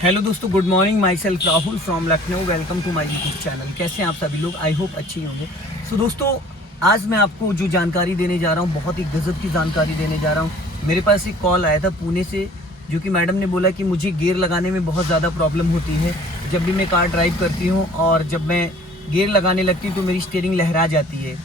Hello दोस्तों, good morning. Myself Rahul from Lucknow. Welcome to my YouTube channel. कैसे हैं आप सभी लोग? आई होप अच्छे ही होंगे। सो दोस्तों, आज मैं आपको जो जानकारी देने जा रहा हूँ, बहुत ही गजब की जानकारी देने जा रहा हूँ। मेरे पास एक कॉल आया था पुणे से, जो कि मैडम ने बोला कि मुझे गियर लगाने में बहुत ज़्यादा प्रॉब्लम होती है। जब भी मैं कार ड्राइव करती हूँ और जब मैं गियर लगाने लगती हूँ तो मेरी स्टीयरिंग लहरा जाती है,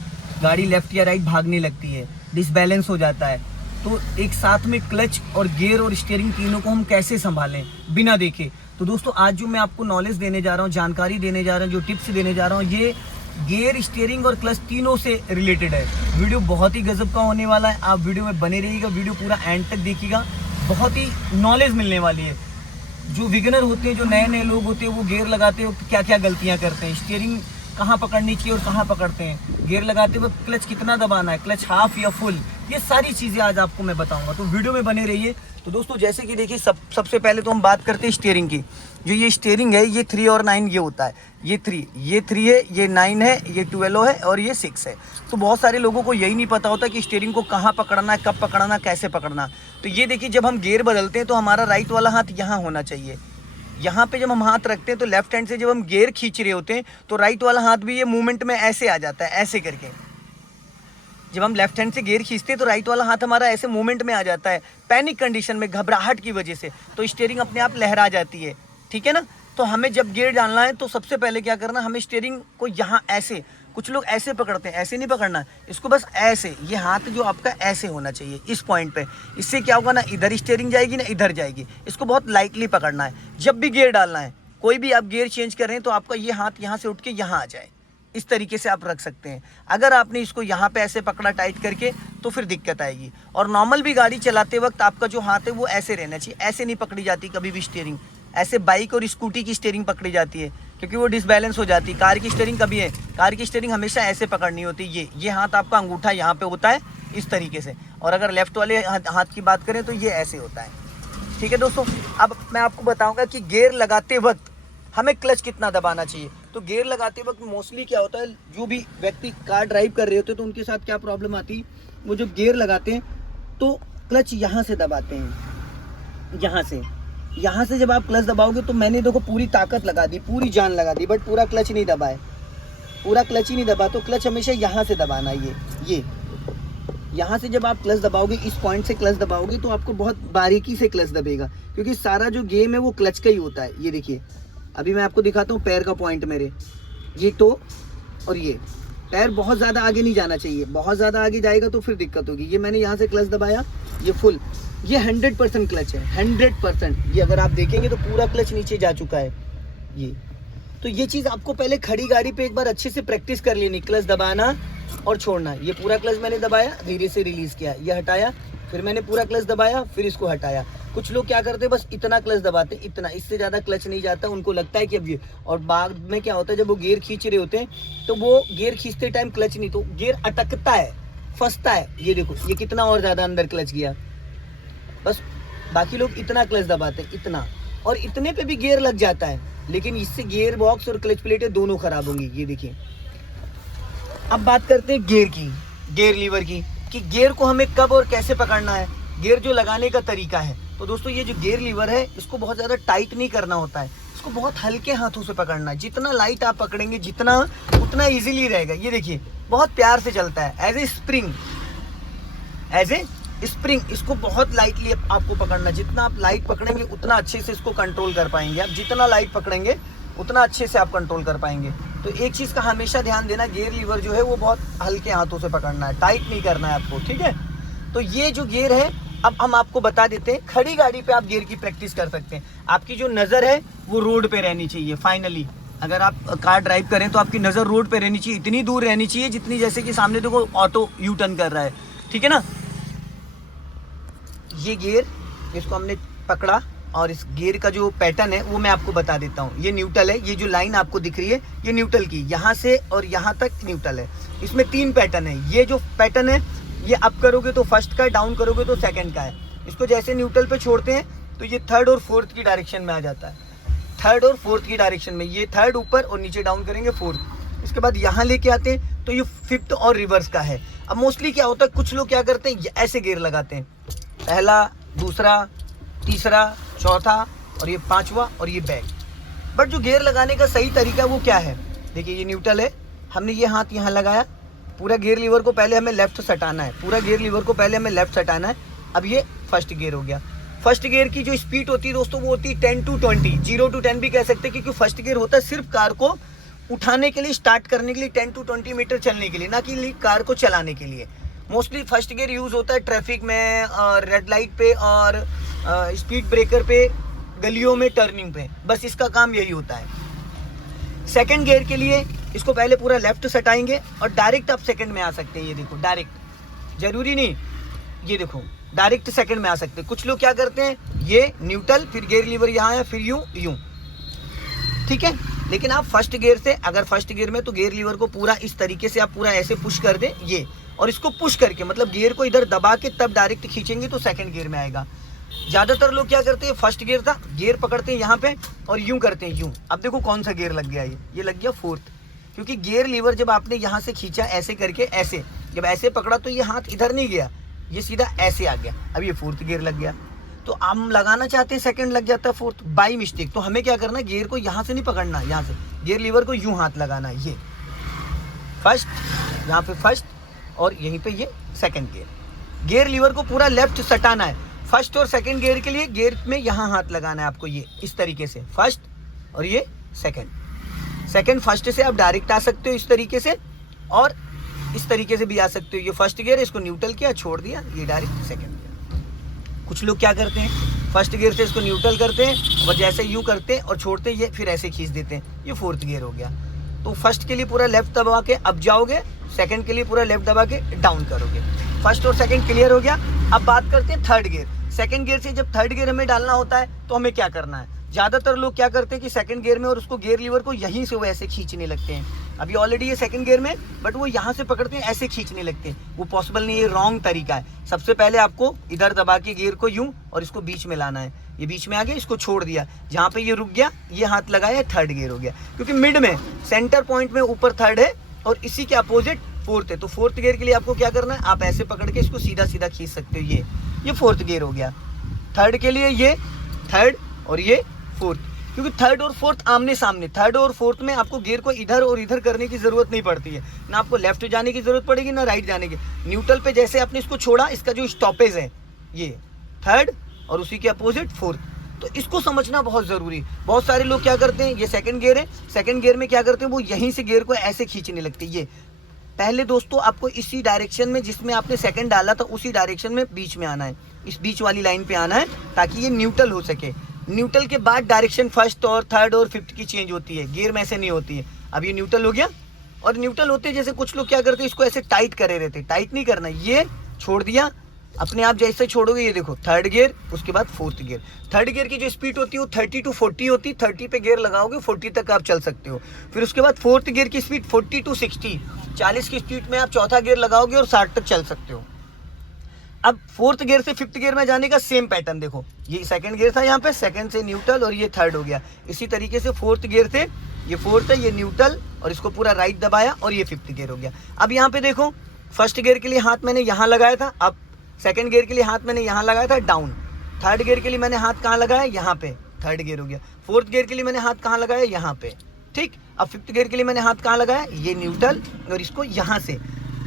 गाड़ी लेफ्ट या राइट भागने लगती है, डिसबैलेंस हो जाता है। तो एक साथ में क्लच और गियर और स्टीयरिंग तीनों को हम कैसे संभालें बिना देखे। तो दोस्तों, आज जो मैं आपको नॉलेज देने जा रहा हूँ, जानकारी देने जा रहा हूँ, जो टिप्स देने जा रहा हूँ, ये गियर, स्टीयरिंग और क्लच तीनों से रिलेटेड है। वीडियो बहुत ही गजब का होने वाला है। आप वीडियो में बने रहिएगा, वीडियो पूरा एंड तक देखिएगा। बहुत ही नॉलेज मिलने वाली है। जो बिगिनर होते हैं, जो नए नए लोग होते हैं, वो गियर लगाते वक्त क्या क्या गलतियाँ करते हैं, स्टीयरिंग कहाँ पकड़नी चाहिए और कहाँ पकड़ते हैं, गियर लगाते वक्त क्लच कितना दबाना है, क्लच हाफ या फुल, ये सारी चीज़ें आज आपको मैं बताऊंगा। तो वीडियो में बने रहिए। तो दोस्तों, जैसे कि देखिए, सबसे पहले तो हम बात करते हैं स्टीयरिंग की। जो ये स्टीयरिंग है, ये 3 और 9 ये होता है। ये 3 है, ये 9 है, ये 12 है और ये 6 है। तो बहुत सारे लोगों को यही नहीं पता होता कि स्टीयरिंग को कहाँ पकड़ना है, कब पकड़ना, कैसे पकड़ना। तो ये देखिए, जब हम गियर बदलते हैं तो हमारा राइट वाला हाथ यहाँ होना चाहिए। यहाँ पे जब हम हाथ रखते हैं तो लेफ्ट हैंड से जब हम गियर खींच रहे होते हैं तो राइट वाला हाथ भी ये मूवमेंट में ऐसे आ जाता है, ऐसे करके। जब हम लेफ्ट हैंड से गियर खींचते हैं तो राइट वाला हाथ हमारा ऐसे मूवमेंट में आ जाता है, पैनिक कंडीशन में, घबराहट की वजह से। तो स्टीयरिंग अपने आप लहरा जाती है, ठीक है ना। तो हमें जब गियर डालना है तो सबसे पहले क्या करना, हमें स्टीयरिंग को यहाँ ऐसे, कुछ लोग ऐसे पकड़ते हैं, ऐसे नहीं पकड़ना, इसको बस ऐसे, ये हाथ जो आपका ऐसे होना चाहिए इस पॉइंट पे। इससे क्या होगा ना, इधर स्टीयरिंग जाएगी ना इधर जाएगी। इसको बहुत लाइटली पकड़ना है। जब भी गियर डालना है, कोई भी आप गियर चेंज कर रहे हैं तो आपका ये हाथ यहाँ से उठ के यहाँ आ जाए, इस तरीके से आप रख सकते हैं। अगर आपने इसको यहाँ पे ऐसे पकड़ा टाइट करके तो फिर दिक्कत आएगी। और नॉर्मल भी गाड़ी चलाते वक्त आपका जो हाथ है वो ऐसे रहना चाहिए, ऐसे नहीं पकड़ी जाती कभी भी स्टीयरिंग। ऐसे बाइक और स्कूटी की स्टीयरिंग पकड़ी जाती है क्योंकि वो डिसबैलेंस हो जाती है। कार की स्टीयरिंग कभी है, कार की स्टीयरिंग हमेशा ऐसे पकड़नी होती है। ये हाथ आपका अंगूठा यहाँ पे होता है इस तरीके से। और अगर लेफ्ट वाले हाथ की बात करें तो ये ऐसे होता है, ठीक है दोस्तों। अब मैं आपको बताऊंगा कि गियर लगाते वक्त हमें क्लच कितना दबाना चाहिए। तो गियर लगाते वक्त मोस्टली क्या होता है, जो भी व्यक्ति कार ड्राइव कर रहे होते हैं तो उनके साथ क्या प्रॉब्लम आती है, वो जब गियर लगाते हैं तो क्लच यहाँ से दबाते हैं, यहाँ से जब आप क्लच दबाओगे तो मैंने देखो पूरी ताकत लगा दी, पूरी जान लगा दी, बट पूरा क्लच नहीं दबाए, पूरा क्लच ही नहीं दबा। तो क्लच हमेशा यहाँ से दबाना है, ये यहाँ से जब आप क्लच दबाओगे, इस पॉइंट से क्लच दबाओगे तो आपको बहुत बारीकी से क्लच दबेगा, क्योंकि सारा जो गेम है वो क्लच का ही होता है। ये देखिए, अभी मैं आपको दिखाता हूँ पैर का पॉइंट मेरे, ये टो और ये पैर बहुत ज़्यादा आगे नहीं जाना चाहिए, बहुत ज़्यादा आगे जाएगा तो फिर दिक्कत होगी। ये मैंने यहाँ से क्लच दबाया, ये फुल, ये 100% क्लच है, 100%। ये अगर आप देखेंगे तो पूरा क्लच नीचे जा चुका है ये। तो ये चीज़ आपको पहले खड़ी गाड़ी पे एक बार अच्छे से प्रैक्टिस कर लेनी, क्लच दबाना और छोड़ना। ये पूरा क्लच मैंने दबाया, धीरे से रिलीज़ किया, ये हटाया, फिर मैंने पूरा क्लच दबाया, फिर इसको हटाया। कुछ लोग क्या करते हैं, बस इतना क्लच दबाते हैं, इतना, इससे ज़्यादा क्लच नहीं जाता। उनको लगता है कि अब ये, और बाद में क्या होता है, जब वो गियर खींच रहे होते हैं तो वो गियर खींचते टाइम क्लच नहीं, तो गियर अटकता है, फंसता है। ये देखो, ये कितना और ज़्यादा अंदर क्लच गया। बस बाकी लोग इतना क्लच दबाते हैं, इतना, और इतने पे भी गियर लग जाता है, लेकिन इससे गियर बॉक्स और क्लच प्लेटें दोनों खराब होंगी। ये देखिए, अब बात करते हैं गियर की, गियर लीवर की, कि गियर को हमें कब और कैसे पकड़ना है, गियर जो लगाने का तरीका है। तो दोस्तों, ये जो गियर लीवर है, इसको बहुत ज़्यादा टाइट नहीं करना होता है, इसको बहुत हल्के हाथों से पकड़ना है। जितना लाइट आप पकड़ेंगे जितना, उतना ईजिली रहेगा। ये देखिए, बहुत प्यार से चलता है, एज ए स्प्रिंग। इसको बहुत लाइटली आपको पकड़ना, जितना आप लाइट पकड़ेंगे उतना अच्छे से इसको कंट्रोल कर पाएंगे। आप जितना लाइट पकड़ेंगे उतना अच्छे से आप कंट्रोल कर पाएंगे। तो एक चीज़ का हमेशा ध्यान देना, गियर लीवर जो है वो बहुत हल्के हाथों से पकड़ना है, टाइट नहीं करना है आपको, ठीक है। तो ये जो गियर है, अब हम आपको बता देते हैं, खड़ी गाड़ी पे आप गियर की प्रैक्टिस कर सकते हैं। आपकी जो नज़र है वो रोड पे रहनी चाहिए। फाइनली अगर आप कार ड्राइव करें तो आपकी नज़र रोड पे रहनी चाहिए, इतनी दूर रहनी चाहिए जितनी, जैसे कि सामने देखो ऑटो यू टर्न कर रहा है, ठीक है ना। ये गियर, इसको हमने पकड़ा, और इस गियर का जो पैटर्न है वो मैं आपको बता देता हूँ। ये न्यूट्रल है, ये जो लाइन आपको दिख रही है ये न्यूट्रल की, यहाँ से और यहाँ तक न्यूट्रल है। इसमें 3 पैटर्न है। ये जो पैटर्न है, ये अप करोगे तो फर्स्ट का है, डाउन करोगे तो सेकंड का है। इसको जैसे न्यूट्रल पे छोड़ते हैं तो ये 3rd और 4th की डायरेक्शन में आ जाता है, 3rd और 4th की डायरेक्शन में। ये 3rd ऊपर और नीचे डाउन करेंगे 4th। इसके बाद यहाँ लेके आते हैं तो ये 5th और रिवर्स का है। अब मोस्टली क्या होता है, कुछ लोग क्या करते हैं, ऐसे गियर लगाते हैं, पहला, दूसरा, तीसरा, चौथा, और ये 5वां और ये बैक। बट जो गियर लगाने का सही तरीका वो क्या है, देखिए ये न्यूट्रल है, हमने ये हाथ यहाँ लगाया, पूरा गियर लीवर को पहले हमें लेफ्ट सटाना है, पूरा गियर लीवर को पहले हमें लेफ्ट सटाना है। अब ये फर्स्ट गियर हो गया। फर्स्ट गियर की जो स्पीड होती है दोस्तों वो होती है 10 to 20, 0 to 10 भी कह सकते हैं, क्योंकि फर्स्ट गियर होता है सिर्फ कार को उठाने के लिए, स्टार्ट करने के लिए, 10 to 20 मीटर चलने के लिए, ना कि कार को चलाने के लिए। मोस्टली फर्स्ट गियर यूज़ होता है ट्रैफिक में और रेड लाइट पे और स्पीड ब्रेकर पे, गलियों में, टर्निंग पे, बस इसका काम यही होता है। सेकंड गियर के लिए इसको पहले पूरा लेफ्ट सटाएंगे और डायरेक्ट आप सेकंड में आ सकते हैं। ये देखो डायरेक्ट, जरूरी नहीं, ये देखो डायरेक्ट सेकंड में आ सकते हैं। कुछ लोग क्या करते हैं, ये न्यूट्रल, फिर गियर लीवर यहाँ है, फिर यूं यूं, ठीक है। लेकिन आप फर्स्ट गियर से, अगर फर्स्ट गियर में तो गियर लीवर को पूरा इस तरीके से आप पूरा ऐसे पुश कर दें ये, और इसको पुश करके मतलब गियर को इधर दबा के तब डायरेक्ट खींचेंगे तो सेकंड गियर में आएगा। ज़्यादातर लोग क्या करते हैं, फर्स्ट गियर था, गियर पकड़ते हैं यहाँ पे और यूं करते हैं यूं। अब देखो कौन सा गियर लग गया, ये लग गया फोर्थ, क्योंकि गियर लीवर जब आपने यहाँ से खींचा ऐसे करके, ऐसे जब ऐसे पकड़ा तो ये हाथ इधर नहीं गया, ये सीधा ऐसे आ गया, अब ये फोर्थ गियर लग गया। तो हम लगाना चाहते हैं सेकंड, लग जाता है फोर्थ बाई मिस्टेक। तो हमें क्या करना है, गियर को यहाँ से नहीं पकड़ना, यहाँ से गियर लीवर को यूं हाथ लगाना है, ये फर्स्ट, यहाँ पे फर्स्ट और यहीं पे ये सेकंड गियर। गियर लीवर को पूरा लेफ्ट सटाना है। फर्स्ट और सेकंड गियर के लिए गियर में यहाँ हाथ लगाना है आपको, ये इस तरीके से फर्स्ट और ये सेकंड फर्स्ट से आप डायरेक्ट आ सकते हो इस तरीके से, और इस तरीके से भी आ सकते हो। ये फर्स्ट गियर है, इसको न्यूट्रल किया, छोड़ दिया, ये डायरेक्ट सेकंड गियर। कुछ लोग क्या करते हैं, फर्स्ट गियर से इसको न्यूट्रल करते हैं और जैसे यूं करते हैं और छोड़ते हैं, ये फिर ऐसे खींच देते हैं, ये फोर्थ गियर हो गया। तो फर्स्ट के लिए पूरा लेफ्ट दबा के अप जाओगे, सेकंड के लिए पूरा लेफ्ट दबा के डाउन करोगे। फर्स्ट और सेकंड क्लियर हो गया। अब बात करते हैं थर्ड गियर। सेकंड गियर से जब थर्ड गियर हमें डालना होता है तो हमें क्या करना है, ज़्यादातर लोग क्या करते हैं कि सेकंड गियर में और उसको गियर लीवर को यहीं से वो ऐसे खींचने लगते हैं। अभी ऑलरेडी ये सेकंड गियर में, बट वो यहाँ से पकड़ते हैं, ऐसे खींचने लगते हैं, वो पॉसिबल नहीं है, रॉन्ग तरीका है। सबसे पहले आपको इधर दबा के गियर को यूं और इसको बीच में लाना है। ये बीच में आ गया, इसको छोड़ दिया, जहाँ पे ये रुक गया ये हाथ लगाया, थर्ड गियर हो गया। क्योंकि मिड में सेंटर पॉइंट में ऊपर थर्ड है और इसी के अपोजिट फोर्थ है। तो फोर्थ गियर के लिए आपको क्या करना है, आप ऐसे पकड़ के इसको सीधा सीधा खींच सकते हो, ये फोर्थ गियर हो गया। थर्ड के लिए ये थर्ड और ये फोर्थ, क्योंकि थर्ड और फोर्थ आमने सामने, थर्ड और फोर्थ में आपको गियर को इधर और इधर करने की जरूरत नहीं पड़ती है, ना आपको लेफ्ट जाने की जरूरत पड़ेगी ना राइट जाने की। न्यूट्रल पे जैसे आपने इसको छोड़ा, इसका जो स्टॉपेज है ये थर्ड और उसी के अपोजिट फोर्थ, तो इसको समझना बहुत जरूरी। बहुत सारे लोग क्या करते हैं, ये सेकंड गियर है, सेकंड गियर में क्या करते हैं, वो यहीं से गियर को ऐसे खींचने लगते हैं। ये पहले दोस्तों आपको इसी डायरेक्शन में जिसमें आपने सेकंड डाला था उसी डायरेक्शन में बीच में आना है, इस बीच वाली लाइन पे आना है, ताकि ये न्यूट्रल हो सके। न्यूट्रल के बाद डायरेक्शन फर्स्ट और थर्ड और फिफ्थ की चेंज होती है, गियर में ऐसे नहीं होती है। अब ये न्यूट्रल हो गया, और न्यूट्रल होते जैसे कुछ लोग क्या करते हैं, इसको ऐसे टाइट करे रहते, टाइट नहीं करना, ये छोड़ दिया अपने आप, जैसे छोड़ोगे ये देखो थर्ड गियर, उसके बाद फोर्थ गियर। थर्ड गियर की जो स्पीड होती है वो 30 to 40 होती है, 30 पे गियर लगाओगे 40 तक आप चल सकते हो। फिर उसके बाद फोर्थ गियर की स्पीड 40 to 60, 40 की स्पीड में आप चौथा गियर लगाओगे और 60 तक चल सकते हो। अब फोर्थ गियर से फिफ्थ गियर में जाने का सेम पैटर्न देखो, ये सेकंड गियर था, यहाँ पे सेकंड से न्यूट्रल और ये थर्ड हो गया। इसी तरीके से फोर्थ गियर से ये फोर्थ है, ये न्यूट्रल और इसको पूरा राइट दबाया और ये फिफ्थ गियर हो गया। अब यहाँ पे देखो, फर्स्ट गियर के लिए हाथ मैंने यहाँ लगाया था, अब सेकंड गियर के लिए हाथ मैंने यहाँ लगाया था डाउन, थर्ड गियर के लिए मैंने हाथ कहाँ लगाया, यहाँ पे, थर्ड गियर हो गया। फोर्थ गियर के लिए मैंने हाथ कहाँ लगाया, यहाँ पे, ठीक। अब फिफ्थ गियर के लिए मैंने हाथ कहाँ लगाया, ये न्यूट्रल, और इसको यहाँ से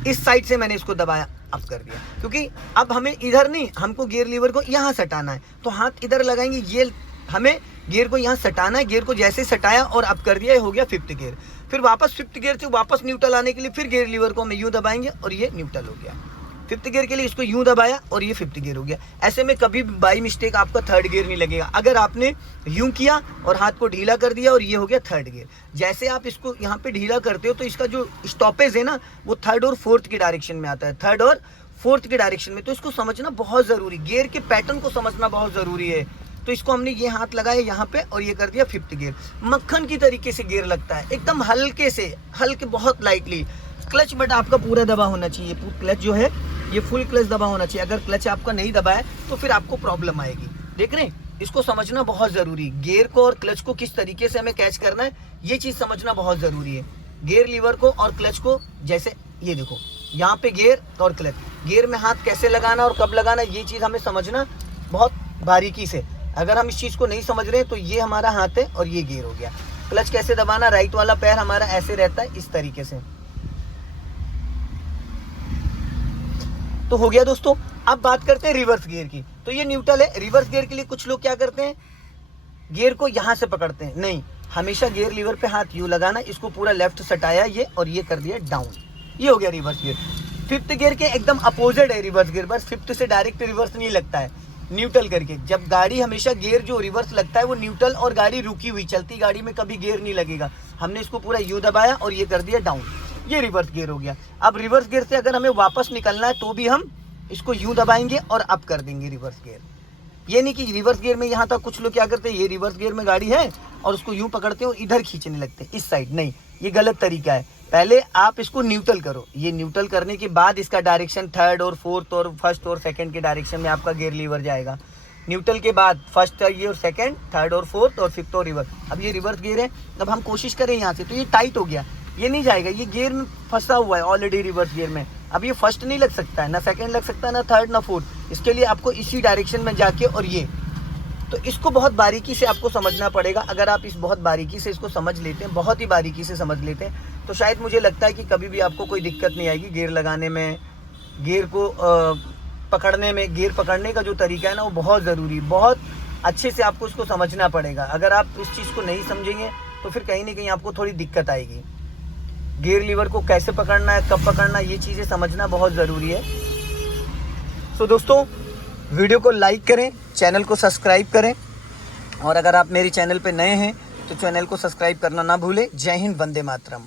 इस साइड से मैंने इसको दबाया, अप कर दिया। क्योंकि अब हमें इधर नहीं, हमको गियर लीवर को यहाँ सटाना है, तो हाथ इधर लगाएंगे, ये हमें गियर को यहाँ सटाना है। गियर को जैसे सटाया और अप कर दिया, ये हो गया फिफ्थ गियर। फिर वापस फिफ्थ गियर से वापस न्यूट्रल आने के लिए फिर गियर लीवर को हमें यूँ दबाएंगे और ये न्यूट्रल हो गया। फिफ्थ गियर के लिए इसको यूं दबाया और ये फिफ्थ गियर हो गया। ऐसे में कभी बाई मिस्टेक आपका थर्ड गियर नहीं लगेगा। अगर आपने यूं किया और हाथ को ढीला कर दिया और ये हो गया थर्ड गियर, जैसे आप इसको यहाँ पे ढीला करते हो तो इसका जो स्टॉपेज है ना, वो थर्ड और फोर्थ के डायरेक्शन में आता है, थर्ड और फोर्थ के डायरेक्शन में। तो इसको समझना बहुत ज़रूरी, गियर के पैटर्न को समझना बहुत ज़रूरी है। तो इसको हमने ये हाथ लगाया यहाँ पे और ये कर दिया फिफ्थ गियर। मक्खन की तरीके से गियर लगता है, एकदम हल्के से, हल्के, बहुत लाइटली। क्लच बट आपका पूरा दबा होना चाहिए, क्लच जो है ये फुल क्लच दबा होना चाहिए। अगर क्लच आपका नहीं दबा है तो फिर आपको प्रॉब्लम आएगी। देख रहे हैं, इसको समझना बहुत ज़रूरी, गियर को और क्लच को किस तरीके से हमें कैच करना है, ये चीज़ समझना बहुत ज़रूरी है। गियर लीवर को और क्लच को, जैसे ये देखो यहाँ पे गियर और क्लच, गियर में हाथ कैसे लगाना और कब लगाना, ये चीज़ हमें समझना बहुत बारीकी से। अगर हम इस चीज़ को नहीं समझ रहे हैं तो ये हमारा हाथ है और ये गियर हो गया। क्लच कैसे दबाना, राइट वाला पैर हमारा ऐसे रहता है इस तरीके से। तो हो गया दोस्तों। अब बात करते हैं रिवर्स गियर की। तो ये न्यूट्रल है। रिवर्स गियर के लिए कुछ लोग क्या करते हैं, गियर को यहां से पकड़ते हैं। नहीं, हमेशा गियर लीवर पे हाथ यूं लगाना, इसको पूरा लेफ्ट सटाया ये और ये कर दिया डाउन, ये हो गया रिवर्स गियर। फिफ्थ गियर के एकदम अपोजिट है रिवर्स गियर, बस फिफ्थ से डायरेक्ट रिवर्स नहीं लगता है, न्यूट्रल करके। जब गाड़ी हमेशा गियर जो रिवर्स लगता है वो न्यूट्रल, और गाड़ी रुकी हुई चलती गाड़ी में कभी गियर नहीं लगेगा। हमने इसको पूरा यू दबाया और ये कर दिया डाउन, ये रिवर्स गियर हो गया। अब रिवर्स गियर से अगर हमें वापस निकलना है तो भी हम इसको यूं दबाएंगे और अप कर देंगे रिवर्स गियर। ये नहीं कि रिवर्स गियर में यहाँ तक कुछ लोग क्या करते हैं, ये रिवर्स गियर में गाड़ी है और उसको यूं पकड़ते हैं और इधर खींचने लगते हैं इस साइड। नहीं, ये गलत तरीका है। पहले आप इसको न्यूट्रल करो, ये न्यूट्रल करने के बाद इसका डायरेक्शन थर्ड और फोर्थ और फर्स्ट और सेकंड के डायरेक्शन में आपका गियर लीवर जाएगा। न्यूट्रल के बाद फर्स्ट ये और सेकंड, थर्ड और फोर्थ और फिफ्थ और रिवर्स। अब ये रिवर्स गियर है, अब हम कोशिश करें यहाँ से तो ये टाइट हो गया, ये नहीं जाएगा, ये गियर में फंसा हुआ है ऑलरेडी रिवर्स गियर में। अब ये फर्स्ट नहीं लग सकता है, ना सेकंड लग सकता है, ना थर्ड ना फोर्थ। इसके लिए आपको इसी डायरेक्शन में जाके और ये, तो इसको बहुत बारीकी से आपको समझना पड़ेगा। अगर आप इस बहुत बारीकी से इसको समझ लेते हैं, बहुत ही बारीकी से समझ लेते हैं, तो शायद मुझे लगता है कि कभी भी आपको कोई दिक्कत नहीं आएगी गियर लगाने में। गियर को पकड़ने में, गियर पकड़ने का जो तरीका है ना वो बहुत ज़रूरी, बहुत अच्छे से आपको इसको समझना पड़ेगा। अगर आप इस चीज़ को नहीं समझेंगे तो फिर कहीं ना कहीं आपको थोड़ी दिक्कत आएगी। गियर लीवर को कैसे पकड़ना है, कब पकड़ना है, ये चीज़ें समझना बहुत ज़रूरी है। तो दोस्तों, वीडियो को लाइक करें, चैनल को सब्सक्राइब करें, और अगर आप मेरे चैनल पे नए हैं तो चैनल को सब्सक्राइब करना ना भूलें। जय हिंद, वंदे मातरम।